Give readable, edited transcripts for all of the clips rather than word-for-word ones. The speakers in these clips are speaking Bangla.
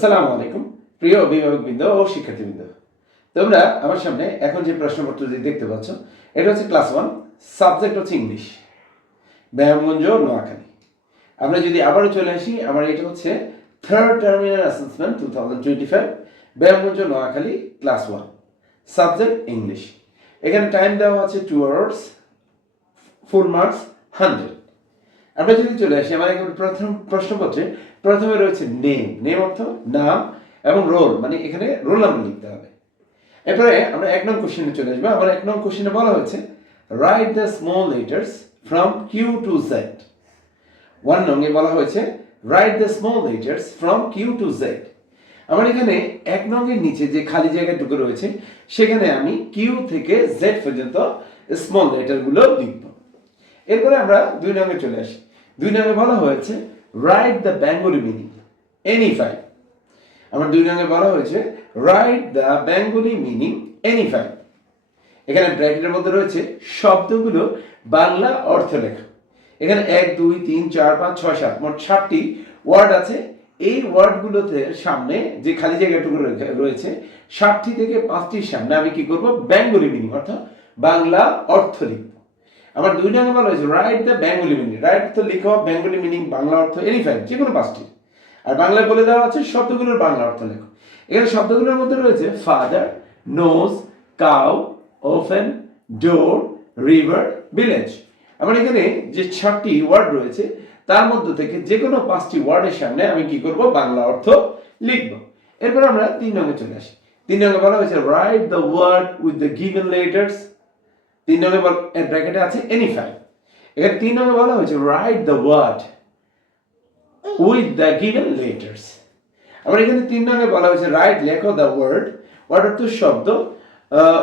আসসালামু আলাইকুম প্রিয় অভিভাবকবৃন্দ ও শিক্ষার্থীবৃন্দ। তোমরা আমার সামনে এখন যে প্রশ্নপত্রটি দেখতে পাচ্ছ এটা হচ্ছে ক্লাস 1, সাবজেক্ট হচ্ছে ইংলিশ, ব্যায়ামগঞ্জ নোয়াখালী। আমরা যদি আবারও চলে আসি, আমার এটা হচ্ছে third terminal assessment 2025, Begumganj Noakhali, class 1, subject English. এখানে টাইম দেওয়া আছে 2 আওয়ার্স, ফুল মার্কস 100। আমরা যদি চলে আসি আমার এখানে প্রথম প্রশ্নপত্রে প্রথমে রয়েছে নেম অর্থ নাম, এবং রোল মানে এখানে রোল নাম্বার লিখতে হবে। এরপরে আমরা 1 নং কোশ্চেনে চলে আসবো। আমার 1 নং কোশ্চেনে বলা হয়েছে write the small letters from Q to Z. 1 নং এ বলা হয়েছে write the small letters from Q to Z. আমার এখানে 1 নং এর নিচে যে খালি জায়গাটুকু রয়েছে সেখানে আমি কিউ থেকে জেড পর্যন্ত স্মল লেটারগুলো লিখব। এরপরে আমরা 2 নং এ চলে আসি। 2 নং এ বলা হয়েছে write the Bengali meaning any 5। আমার 2 নং এ বলা হয়েছে write the Bengali meaning any 5। এখানে ব্র্যাকেটের মধ্যে রয়েছে শব্দগুলো বাংলা অর্থ লেখা। এখানে 1 2 3 4 5 6 7 মোট 7টি ওয়ার্ড আছে। এই ওয়ার্ডগুলোতে সামনে যে খালি জায়গাটুকু রয়েছে 7টি থেকে 5টির সামনে আমি কি করব বেঙ্গলি মিনিং অর্থাৎ বাংলা অর্থ লিখব। আমার 2 নং এ বলা হয়েছে write the Bengali meaning, right তো লিখো বেঙ্গলি মিনিং বাংলা অর্থ এনি 5 যে কোনো 5টি। আর বাংলায় বলে দেওয়া আছে শব্দগুলোর বাংলা অর্থ লেখো। এখানে শব্দগুলোর মধ্যে রয়েছে ফাদার, নোজ, কাউ, ওফেন, ডোর, রিভার, ভিলেজ। আমার এখানে যে 6টি ওয়ার্ড রয়েছে তার মধ্যে থেকে যে কোনো 5টি ওয়ার্ডের সামনে আমি কি করব বাংলা অর্থ লিখব। এরপর আমরা 3 নং এ চলে আসি। 3 নং এ বলা হয়েছে write the word with the given letters. 3 নং এর ব্র্যাকেটে আছে এনি 5। এখানে 3 নং এ বলা হয়েছে write the word with the given letters. আমরা এখানে 3 নং এ বলা হয়েছে রাইট লেখো দ্য ওয়ার্ড, ওয়ার্ড অর্থ শব্দ,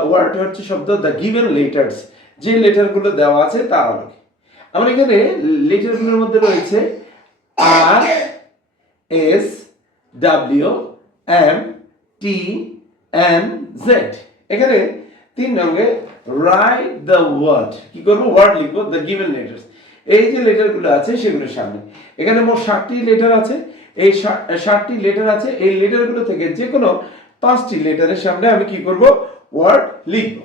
ওয়ার্ড হচ্ছে শব্দ, দ্য গিভেন লেটার্স যে লেটারগুলো দেওয়া আছে তার আলোকে। আমরা এখানে লেটারগুলোর মধ্যে রয়েছে আর, এস, ডাব্লিউ, এম, টি, এন, জেড। এখানে 3 নং এ রাইট দ্য ওয়ার্ড কি করব ওয়ার্ড লিখব দ্য গিভেন লেটার্স এই যে লেটারগুলো আছে সেগুলোর সামনে। এখানে মোট 7টি লেটার আছে। এই 7টি লেটার আছে, এই লেটারগুলো থেকে যে কোনো 5টি লেটারের সামনে আমি কি করব ওয়ার্ড লিখব।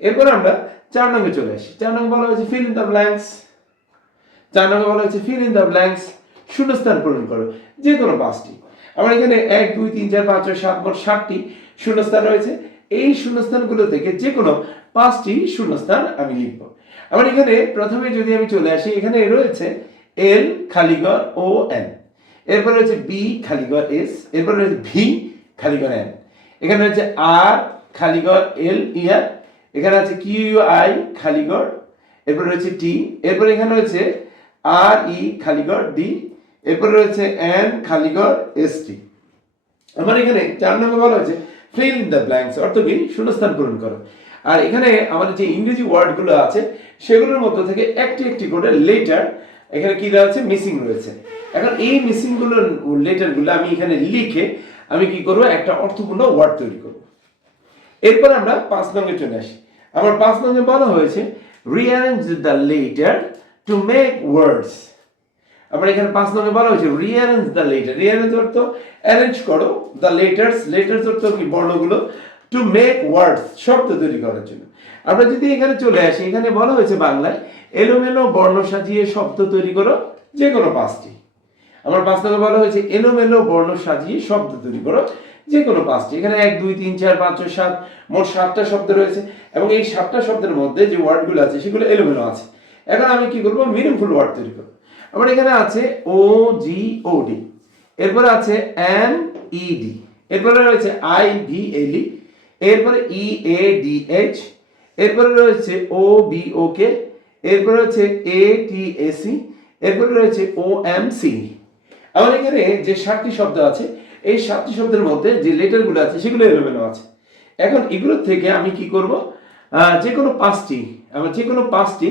এরপর আমরা 4 নং এ চলে আসি। 4 নং বলা হয়েছে ফিল ইন দ্য ব্ল্যাঙ্কস। 4 নং বলা হয়েছে ফিল ইন দ্য ব্ল্যাঙ্কস শূন্যস্থান পূরণ করো যে কোনো 5টি। আমার এখানে 1 2 3 4 5 6 7 মোট 7টি শূন্যস্থান রয়েছে। এই শূন্যস্থানগুলো থেকে যে কোনো 5টি শূন্যস্থান আমি লিখব। আমার এখানে প্রথমে যদি আমি চলে আসি, এখানে রয়েছে এল খালিঘর ও এন, এরপর রয়েছে বি খালিঘর এস, এরপর রয়েছে ভি খালিঘর এন, এখানে রয়েছে আর খালিঘর এল ইয়ার, এখানে আছে কিউ আই খালিঘর, এরপর রয়েছে টি, এরপর এখানে রয়েছে আর ই খালিঘর ডি, এরপর রয়েছে এন খালিঘর এস টি। আমার এখানে 4 নম্বর বলা হয়েছে ফিল ইন দ্য ব্ল্যাঙ্কস অর্থ কি শূন্যস্থান পূরণ করো। আর এখানে আমাদের যে ইংরেজি ওয়ার্ডগুলো আছে সেগুলোর মধ্যে থেকে একটি একটি করে লেটার এখানে কি রয়েছে মিসিং রয়েছে। এখন এই মিসিং গুলো লেটারগুলো আমি এখানে লিখে আমি কি করব একটা অর্থপূর্ণ ওয়ার্ড তৈরি করব। এরপর আমরা 5 নং এ চলে আসি। আমার 5 নং এ বলা হয়েছে rearrange the letter to make words. আমরা এখানে 5 নং এ বলা হয়েছে রিঅ্যারেঞ্জ দ্য লেটার, রিঅ্যারেঞ্জ অর্থ অ্যারেঞ্জ করো, দ্য লেটার্স, লেটার্স অর্থ কি বর্ণগুলো, টু মেক ওয়ার্ডস শব্দ তৈরি করার জন্য। আমরা যদি এখানে চলে আসি, এখানে বলা হয়েছে বাংলায় এলোমেলো বর্ণ সাজিয়ে শব্দ তৈরি করো যে কোনো 5টি। আমার 5 নম্বরে বলা হয়েছে এলোমেলো বর্ণ সাজিয়ে শব্দ তৈরি করো যে কোনো 5টি। এখানে 1 2 3 4 5 6 7 মোট 7টা শব্দ রয়েছে এবং এই 7টা শব্দের মধ্যে যে ওয়ার্ডগুলো আছে সেগুলো এলোমেলো আছে। এখন আমি কি করব মিনিংফুল ওয়ার্ড তৈরি করব। আমার এখানে আছে ও জি ও ডি, এরপরে আছে এন ই ডি, এরপরে রয়েছে আই ভি এল ই, এরপরে ই এ ডি এইচ, এরপরে রয়েছে ও বি ও কে, এরপরে রয়েছে এ টি এ সি, এরপরে রয়েছে ও এম সি। আমার এখানে যে 7টি শব্দ আছে এই 7টি শব্দের মধ্যে যে লেটারগুলো আছে সেগুলো এলোমেলো আছে। এখন এগুলোর থেকে আমি কি করব যে কোনো 5টি আমার যে কোনো 5টি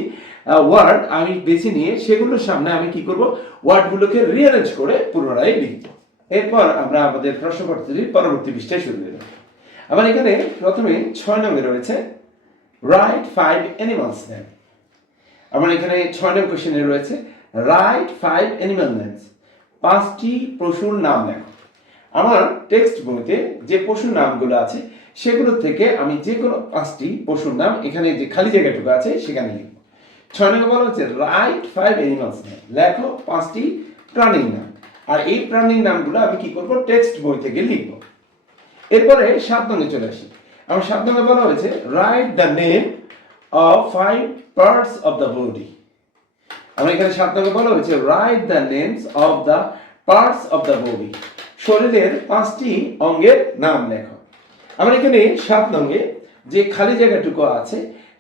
ওয়ার্ড আমি বেছে নিয়ে সেগুলোর সামনে আমি কি করব ওয়ার্ডগুলোকে রিঅ্যারেঞ্জ করে পুনরায় লিখব। এরপর আমরা আমাদের প্রশ্নপত্রটির পরবর্তী পৃষ্ঠায় শুরু করব। আমার এখানে প্রথমে 6 নম্বরে রয়েছে রাইট 5 অ্যানিমালস নেম। আমার এখানে 6 নম্বর কোশ্চেনে রয়েছে রাইট 5 অ্যানিমাল নেমস, 5টি পশুর নাম লেখো। আমার টেক্সট বইতে যে পশুর নামগুলো আছে সেগুলো থেকে আমি যে কোনো 5টি পশুর নাম এখানে যে খালি জায়গাটুকু আছে সেখানে লিখব। 6 নম্বর বলা হচ্ছে রাইট 5 অ্যানিমালস নেম, লেখো 5টি প্রাণীর নাম। আর এই প্রাণীর নামগুলো আমি কি করব, টেক্সট বই থেকে লিখব। এরপরে 7 নম্বরে চলে আসি। আমার 7 নম্বরে বলা হয়েছে write the name of 5 parts of the body. আমার এখানে 7 নম্বরে বলা হয়েছে write the names of the parts of the body, শরীরের 5টি অঙ্গের নাম লেখো। আমার এখানে 7 নম্বরে যে খালি জায়গাটুকু আছে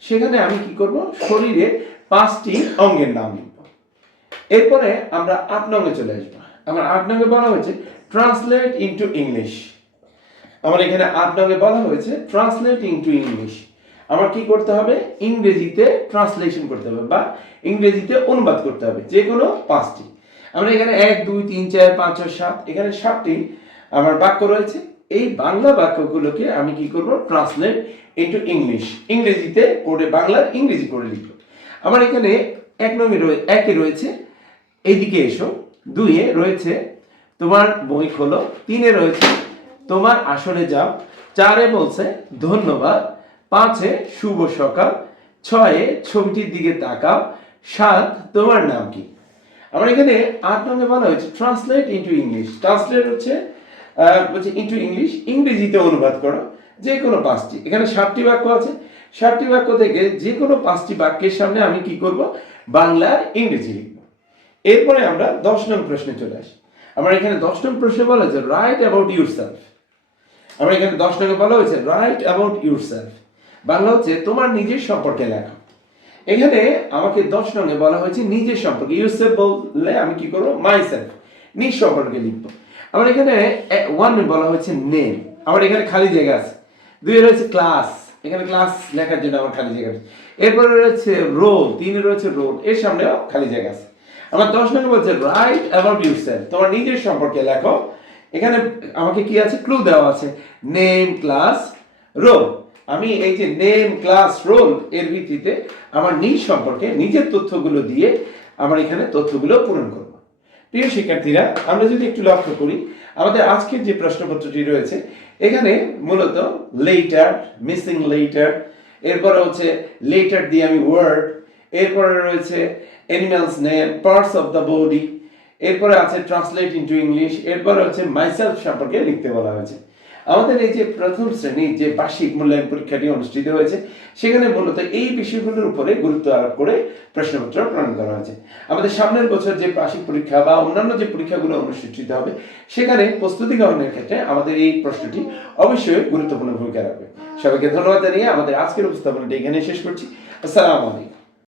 সেখানে আমি কি করব, শরীরের 5টি অঙ্গের নাম লিখব। এরপরে আমরা 8 নম্বরে চলে আসবো। আমার 8 নম্বরে বলা হয়েছে ট্রান্সলেট ইনটু ইংলিশ। আমার এখানে 8 নম্বরে বলা হয়েছে ট্রান্সলেট ইনটু ইংলিশ। আমার কি করতে হবে, ইংরেজিতে ট্রান্সলেশন করতে হবে বা ইংরেজিতে অনুবাদ করতে হবে যে কোনো 5টি। আমরা এখানে 1 2 3 4 5 6 7 এখানে 7টি আমার বাক্য রয়েছে। এই বাংলা বাক্যগুলোকে আমি কি করব, ট্রান্সলেট ইনটু ইংলিশ, ইংরেজিতে করে বাংলার ইংরেজি করে লিখব। আমার এখানে 1 নম্বরে 1 এ রয়েছে এইদিকে এসো, 2 এ রয়েছে তোমার বই খোলো, 3 এ রয়েছে তোমার আসলে যাও, 4 এ বলছে ধন্যবাদ, 5 এ শুভ সকাল, 6 এ ছবিটির দিকে তাকাও, 7 তোমার নাম কি। আমার এখানে 8 নম্বরে বলা হয়েছে ট্রান্সলেট ইনটু ইংলিশ। ট্রান্সলেট হচ্ছে ইনটু ইংলিশ, ইংরেজিতে অনুবাদ করো যে কোনো 5টি। এখানে 7টি বাক্য আছে, 7টি বাক্য থেকে যে কোনো 5টি বাক্যের সামনে আমি কি করব, বাংলার ইংরেজি লিখব। এরপরে আমরা 10 নং প্রশ্নে চলে আসি। আমার এখানে 10 নং প্রশ্নে বলা হয়েছে রাইট অ্যাবাউট ইউরসেলফ। আমার এখানে 10 নম্বরে বলা হয়েছে রাইট অ্যাবাউট ইউরসেলফ, বাংলা হচ্ছে তোমার নিজের সম্পর্কে লেখো। এখানে আমাকে 10 নম্বরে বলা হয়েছে নিজের সম্পর্কে, ইউরসেলফ বললে আমি কি করব, মাইসেলফ, নিজ সম্পর্কে লিখব। আমার এখানে 1 বলা হয়েছে নেম, আমার এখানে খালি জায়গা আছে। 2 এ রয়েছে ক্লাস, এখানে ক্লাস লেখার জন্য আমার খালি জায়গা আছে। এরপরে রয়েছে রোল, 3 এ রয়েছে রোল, এর সামনেও খালি জায়গা আছে। আমার 10 নম্বরে বলছে রাইট অ্যাবাউট ইউরসেলফ, তোমার নিজের সম্পর্কে লেখো। এখানে আমাকে কি আছে, ক্লু দেওয়া আছে নেম ক্লাস রোল। আমি এই যে নেম ক্লাস রোল এর ভিত্তিতে আমার নিজ সম্পর্কে নিজের তথ্যগুলো দিয়ে আমার এখানে তথ্যগুলো পূরণ করব। প্রিয় শিক্ষার্থীরা, আমরা যদি একটু লক্ষ্য করি আমাদের আজকের যে প্রশ্নপত্রটি রয়েছে এখানে মূলত লেটার, মিসিং লেটার, এরপরে হচ্ছে লেটার দিয়ে আমি ওয়ার্ড, এরপরে রয়েছে animals name, parts of the body, এরপরে আছে ট্রান্সলেট ইনটু ইংলিশ, এরপরে হচ্ছে মাইসেলফ সম্পর্কে লিখতে বলা হয়েছে। আমাদের এই যে প্রথম শ্রেণীর যে বার্ষিক মূল্যায়ন পরীক্ষাটি অনুষ্ঠিত হয়েছে সেখানে মূলত এই বিষয়গুলোর উপরে গুরুত্ব আরোপ করে প্রশ্নপত্র প্রণয়ন করা হয়েছে। আমাদের সামনের বছর যে বার্ষিক পরীক্ষা বা অন্যান্য যে পরীক্ষাগুলো অনুষ্ঠিত হবে সেখানে প্রস্তুতি গ্রহণের ক্ষেত্রে আমাদের এই প্রশ্নটি অবশ্যই গুরুত্বপূর্ণ ভূমিকা রাখবে। সবাইকে ধন্যবাদ জানিয়ে আমাদের আজকের উপস্থাপনাটি এখানে শেষ করছি। আসসালামু আলাইকুম।